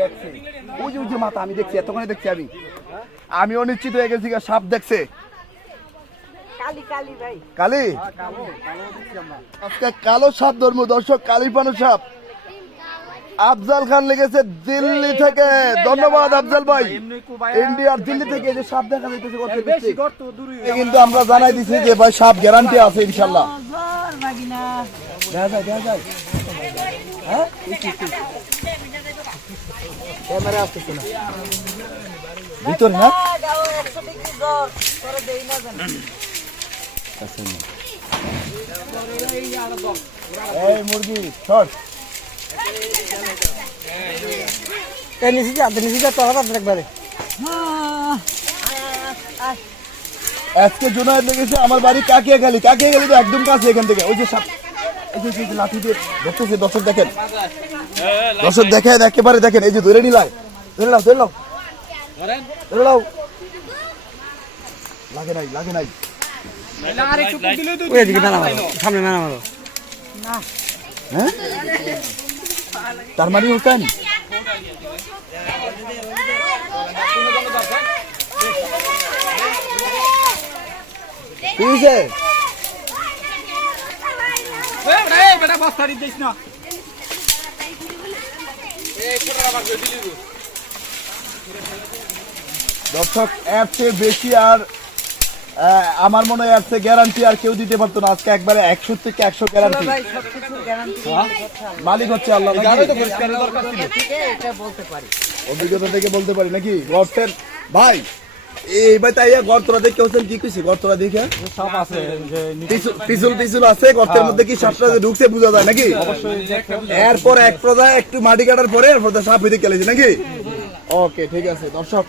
দেখছে ওই যে মাথা আমি দেখছি এতক্ষণে দেখছি আমি অনিশ্চিত হয়ে গেছি সাপ দেখছে কালি আজকে কালো সাপ ধর্ম দর্শক কালিপানো সাপ আফজাল খান লেগেছে দিল্লি থেকে ধন্যবাদ আফজাল ভাই ইন্ডিয়ার দিল্লি থেকে যে সাপ দেখা যাইতেছে কিন্তু আমরা জানাই দিছি যে ভাই সাপ গ্যারান্টি আছে ইনশাল্লাহ দেখা যায় হ্যাঁ ক্যামেরা আসতেছে না ভিতর না এই মুরগি শর্ট আজকে জুনায়েদ লেগেছে আমার বাড়ি কাকিয়া খালি তো একদম কাছে এখান থেকে ওই যে লাঠি দিয়ে ধরতেছে দর্শক দেখেন একেবারে দেখেন এই যে ধরে নিলাই ধরে নাও লাগে নাই হ্যাঁ তার মানে হোসেন দর্শক এর চেয়ে বেশি আর আমার মনে হয় এর চেয়ে গ্যারান্টি আর কেউ দিতে পারতো না আজকে একবারে 100 থেকে 100 গ্যারান্টি মালিক হচ্ছে আল্লাহ অভিজ্ঞতা থেকে বলতে পারি নাকি গর্তের ভাই এইবার তাই গর্তরা দেখে হোসেন কি কইছে গর্তরা দেখে সাপ আছে পিছল আছে গর্তের মধ্যে কি সাপটা ঢুকছে বোঝা যায় নাকি এরপর এক পর্যায়ে একটু মাটি কাটার পরে এরপর সাপ হইতে গেলেছে নাকি ওকে ঠিক আছে দর্শক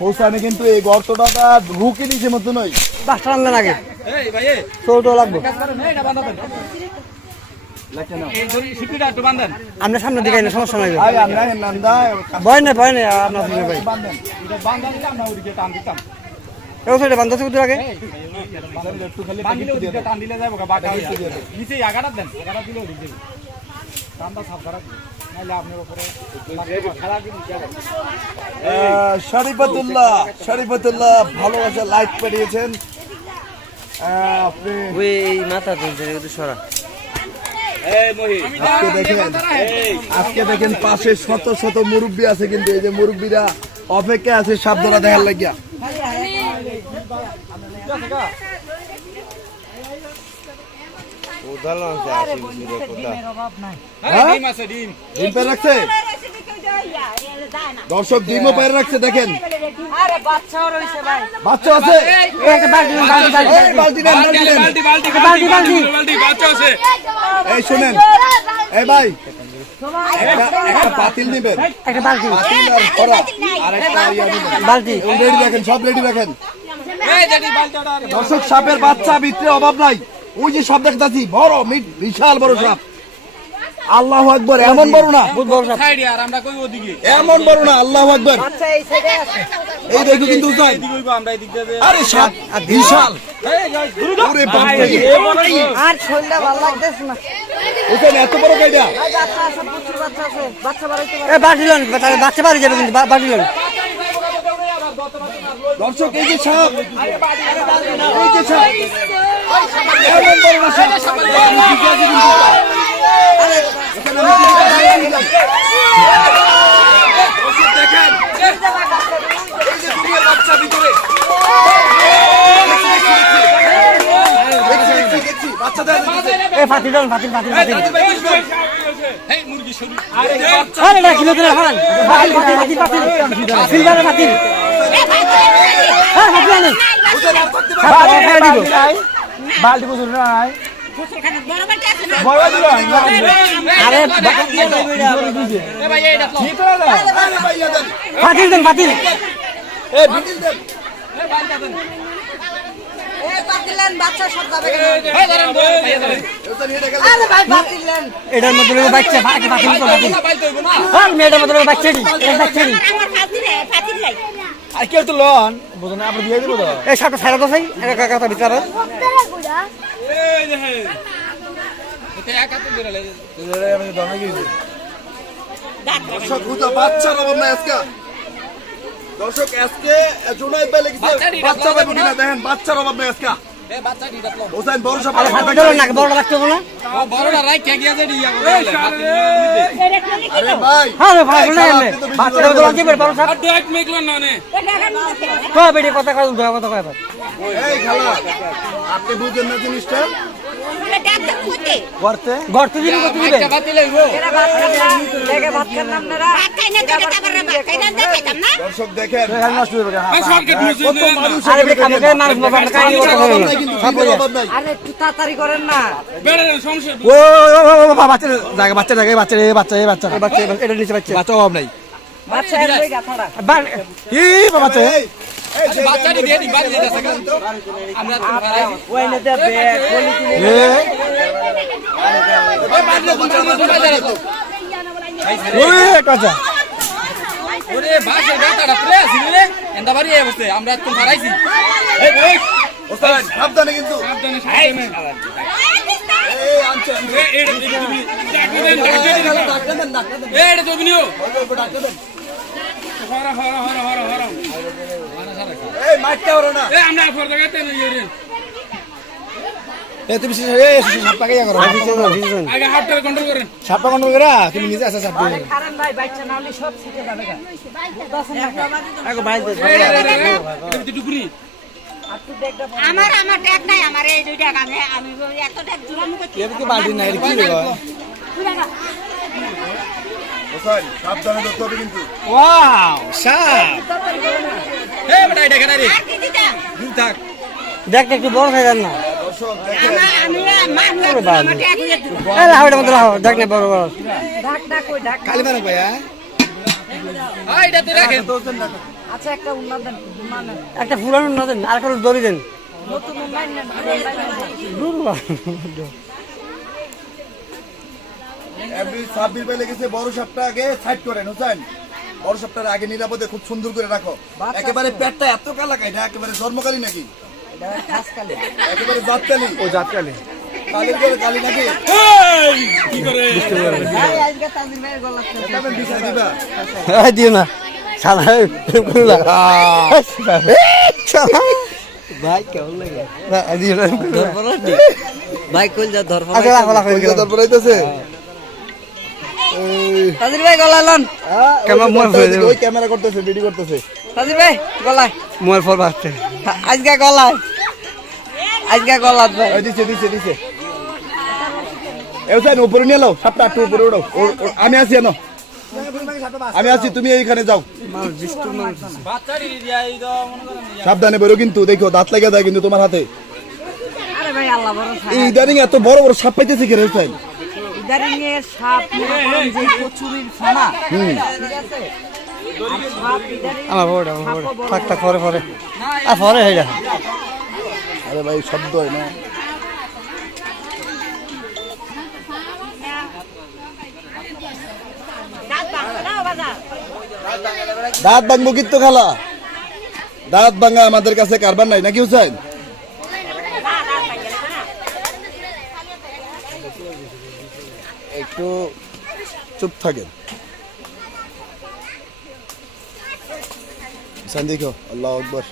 হোসেনে কিন্তু এই গর্তটা ঢুকে দিছে মতো নয় বাসটা আনলেন আগে ছোট লাগবে আমরা সামনে দিকে না সমস্যা নাই ভয় নেই আপনার বান্ধব আগে শরীফতুল্লাহ ভালোবাসা লাইক পাঠিয়েছেন আজকে দেখেন পাশে শত শত মুরব্বী আছে কিন্তু এই যে মুরব্বীরা অপেক্ষা আছে সাপ ধরা দেখার লাগিয়া দর্শক ডিমও বাইরে রাখছে দেখেন বাচ্চা আছে এই শোনেন এই ভাই একটা পাতিল নেবেন রেডি রাখেন সব রেডি রাখেন দর্শক সাপের বাচ্চা ভিতরে অভাব নাই ওই যে সাপ দেখতেছি বড় বিশাল বড় সাপ আল্লাহু আকবার এমন বড় না এমন বড় না আল্লাহু আকবার এই দেখো কিন্তু আরে সাপ বিশাল ওরে বাপ রে আর ছোলটা ভালো লাগতেছে না ওখানে এত বড় কাইডা বাচ্চা বাড়ি যাবে কিন্তু বাড়িলেন দর্শক এই যে সাপ এই যে সাপ এমন বড় সাপ দেখেন এই যে দুনিয়ার বাচ্চা ভিতরে বালতি বুঝুন নাই এটার মধ্যে বাচ্চা মেয়েটার মধ্যে বাচ্চাটি আর কেউ তো লন বুঝো না আপনি দিয়ে দেবো তো এই সাতটা সাড়ে দশ কথা বিচার দর্শক বুঝা বাচ্চার অভাব নাই আজকে। দর্শক আজকে জুনাইদ ভাই লেগেছে বাচ্চা পাবো কিনা দেখেন, বাচ্চার অভাব নাই আজকে। হোসেন বড় সাপ বড় লাগতো না বড়টা রাই কে গিয়া দেই আরে ভাই হ্যাঁ ভাই বাচ্চা তো লাগবে বড় সাপ আর এক মেকলো না নে কয় বেটি কথা কয় উল্টা কথা কয় এই খালা আপনি বুঝেন না জিনিসটা গর্তে গর্তে দিবি কত দিবে একটা বাতি লইবো দর্শক দেখেন নষ্ট হয়ে যাবে এই শর্টকাট বুঝুন কত মানুষ আরে বেটা খাবে মানুষ বাবা কাই বাচ্চার অভাব নাই কিন্তু জীবের অভাব নাই। আরে একটু তাড়াতাড়ি করেন না বেড়ে সমস্যা ও বাচ্চা এটা নিচে বাচ্চা অভাব নাই বাচ্চা এর লই গাথাড়া কি বাচ্চা এই, এই যে বাচ্চাটি দিয়ে দিই বাড়ি দিয়ে দেছে আমরা তো ভাড়াই ওই নে দে ব্যাগ পলিথিন ওই বাড়িতে কোন তো কাঁচা ওরে বাসের গাটাটা প্রেস দিলে এন্ডা বাড়ি এই অবস্থা আমরা তো ভাড়াইছি এই ওই ওস্তাদ সাবধানে কিন্তু সাবধানে সাবধানে এই আনছে আনছে। এটা দিবি ডাক্তার দেন, ডাক্তার দেন। এটা দিবি নিও অল্প অল্প ডাক্তার দেন। হরা হরা হরা হরা হরা এই মারতে পারো না। এই আমরা ফর জায়গাতে নিয়ে রে এ তুমি সাপটা কে করো আগে হাতটা কন্ট্রোল করেন সাপটা কোন করা তুমি নিজে আসা সাপ আরে কারণ ভাই বাচ্চা না হলে সব শিখে যাবে গা বুঝতাছেন না আগে বাইরে এই টুকুরি আর তুই দেখটা আমার ট্যাগ নাই আমার এই দুইটা আমি আমি এত ট্যাগ জুলানো করছি এর কি বালতি নাই কি রে ওস্তাদ সাবধানে ধরতে হবে কিন্তু। ওয়াও সাপ এই বেটা এটা কেন রে আর কি দিতাম দূর থাক দেখ একটু বড় হয়ে যান না দর্শক দেখেন আমি মানুষ আমার ট্যাগ হয়ে দিল এই লাউডের মতো লাউ দেখ না বড় বড় ডাক ডাক কই ডাক খালি মানে ভাইয়া আই এটা তো রাখেন আচ্ছা একটা উন্নত দেন মানে একটা ফুলানো না দেন আর কোনো দড়ি দেন নতুন উন্নয়ন নেন এমনি সাব্বির ভাই লেগেছে বড় সাপটা আগে সাইড করেন হোসেন, বড় সাপটার আগে নিরাপদে খুব সুন্দর করে রাখো। একেবারে পেটটা এত কালা এটা একেবারে জন্মকালী নাকি এটা খাস কালে একেবারে জাতকালী ও জাতকালি কালীর করে কালী নাকি এই কি করে ভাই আজকে তাজিম ভাইয়ের গলা একেবারে বিষয় দিবা। এই দিও না শালা কুলা ভাই কেমন লাগে না দিও না ভাই কইল যা ধর আচ্ছা রাখো রাখো তারপর আইতেছে তাজিম ভাই গলা লন ক্যামেরা মোবাইল ফেলে দেবো। ওই ক্যামেরা করতেছে ভিডিও করতেছে। তাজিম ভাই গলায় মোবাইল ফোন বাজছে আজকে গলা ভাই ওই দিছে দিছে দিছে হোসেন উপরে নিয়ে নাও সাপটা একটু উপরে উঠো আমি আছি এনো আমি আছি তুমি এইখানে যাও বাচ্চাটি দিয়া এই তো মনে করেন সাবধানে বেরো কিন্তু দেখো দাঁত লাগে দেয় কিন্তু তোমার হাতে। আরে ভাই আল্লাহ বড় এই ইদানিং এত বড় বড় সাপ পাইতেছে কি রে হোসেন? ইদারিং এর সাপ যে কচুরির ফানা ঠিক আছে আর সাপ ইদারিং আমার বড় থাক থাক পরে পরে পরে হয়ে যা আরে ভাই শব্দ হয় না। দাঁত ভাঙবো কিন্তু খালা, দাঁত ভাঙা আমাদের কাছে কারবার নাই নাকি হোসেন? একটু চুপ থাকেন। হোসেন দেখো আল্লাহ আকবার।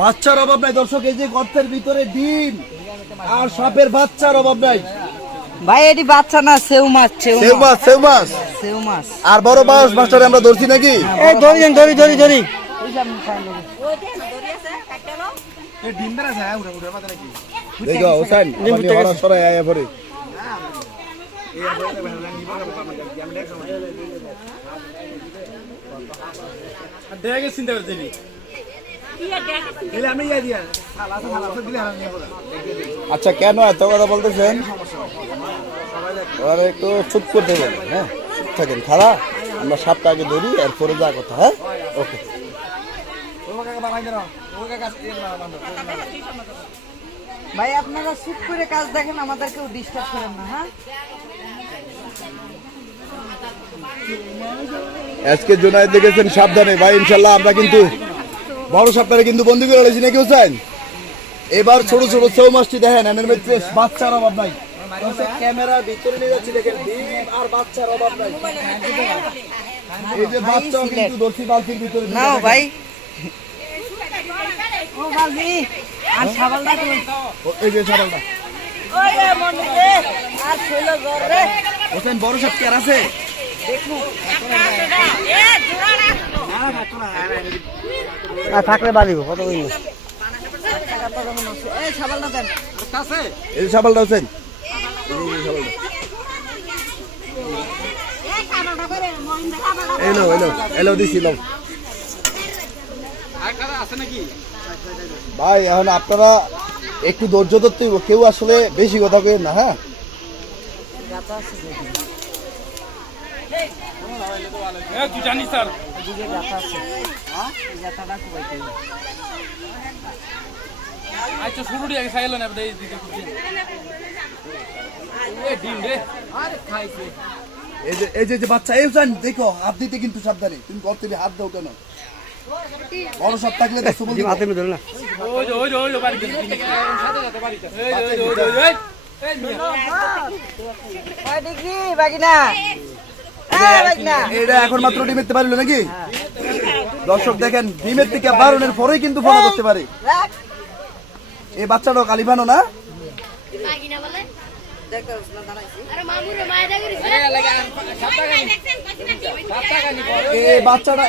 বাচ্চার অভাব নাই দর্শক, এই যে গর্তের ভিতরে ডিম আর সাপের বাচ্চার অভাব নাই। ভাই এটি বাচ্চা না সেউ মাছ সেউ মাছ সেউ মাছ সেউ মাছ আর বড় মাছ মাস্টারে আমরা ধরছি নাকি? এই ধরি দেন ধরি ধরি ধরি দেখো হোসেন আপনি হরা সরাই আয়া পরে দেখে চিন্তা করতেনি আচ্ছা কেন এত কথা বলতেছেন? ওরা একটু চুপ করতে বলেন, হ্যাঁ চুপ থাকেন খালা, আমরা সাপটা আগে ধরি এরপরে যা কথা। হ্যাঁ ওকে ভাই আপনারা চুপ করে কাজ দেখেন, আমাদেরকেও ডিস্টার্ব করেন না। হ্যাঁ আজকে জুনায়েদ দেখেছেন সাবধানে ভাই, ইনশাল্লাহ আমরা কিন্তু বড় সাপটারে কিন্তু বন্দি করে রয়েছি নাকি হোসেন? এবার ছোট ছোট চৌমাসটি দেখেন এর মধ্যে বাচ্চার অভাব নাই ক্যামেরা ভিতরে নিয়ে যাচ্ছি দেখেন ডিম আর বাচ্চার অভাব নাই এই যে বাচ্চা কিন্তু দর্শি বালতির ভিতরে নাও ভাই ও বাজি আর শাবালটা কই এই যে ছাড়াটা ওরে মনিরে আর ছেলে গরে হোসেন বড় সব কি আর আছে থাকলে বাড়িব কত কইল এই শাবালটা দেন এই যে ছাবালটা হোসেন এলো এলো এলো দিছি লো আর কারা আছে নাকি ভাই এখন আপনারা একটু ধৈর্য ধরতে হইব, কেউ আসলে বেশি কথা কেউ না। হ্যাঁ তুই জানিস স্যার আচ্ছা শুরু দিয়ে খাইল না এই দিকে ডিম রে আরে খাইছে এই যে বাচ্চা এই জান দেখো হাত দিতে কিন্তু সাবধানে, তুমি ঘর থেকে হাত দাও কেন? বড় সব থাকলে দেখো বলতে হাতে মে ধরে না ওই বাড়ি সাথে সাথে বাড়িতে ওই ওই দেখি বাগিনা এই বাগিনা এটা এখন মাত্র ডিমেতে পারলো নাকি? দর্শক দেখেন ডিমের থেকে বারণের পরেই কিন্তু ফোন করতে পারে। রাখ এই বাচ্চাটাও কালিফানো না? দেখতে না দাঁড়াইছি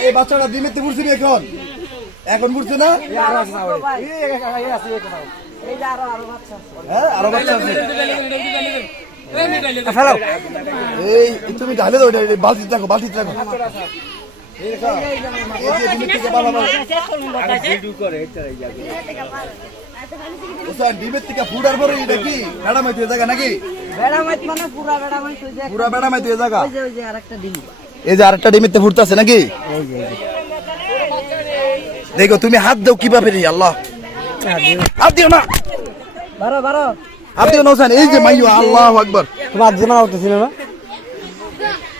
এই বাচ্চাটা ডিমেতে ঘুরছে এখন এখন ঘুরছে না? এই যে আরো বাচ্চা আছে হ্যাঁ আরো বাচ্চা আছে। ফেলাও এই তুমি ঢালে দাও, বালতি রাখো বালতি রাখো। এই যে ডিমের থেকে বাবা ওসান ডিমের থেকে ফুটার পরে এটা কি ম্যাডাম হইতে জায়গা নাকি? বেড়া মাইত মানে পুরা বেড়া মাইত ওই যে পুরা ম্যাডাম হইতে জায়গা। ওই যে আরেকটা ডিম এই যে আরেকটা ডিমেতে ফুটতেছে নাকি? দেখো তুমি হাত দাও কিভাবে রে আল্লাহ, হাত দিও না, বারো বারো হাত দিও না ওসান। এই যে মাইয়ো আল্লাহু আকবার, তোমার জীবন উঠতেছিল না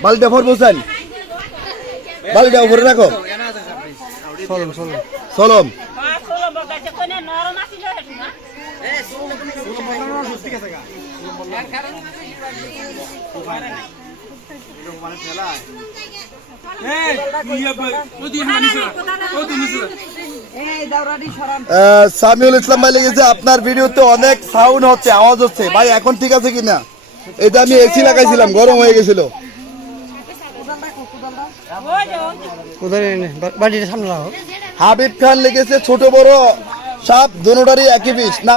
বালতিটা ভরবো ওসান, বালতিটা উপরে রাখো। চলুন চলুন চলম এই দাওরাডি সরান সামিউল ইসলাম ভাই লেগেছে আপনার ভিডিওতে অনেক সাউন্ড হচ্ছে, আওয়াজ হচ্ছে ভাই, এখন ঠিক আছে কিনা? এটা আমি এসি লাগাইছিলাম, গরম হয়ে গেছিল। কোথায় বাড়িটা সামনে রাখো হাবিব খান লেগেছে ছোট বড় সাপ, দোনোটারই একই বিষ না।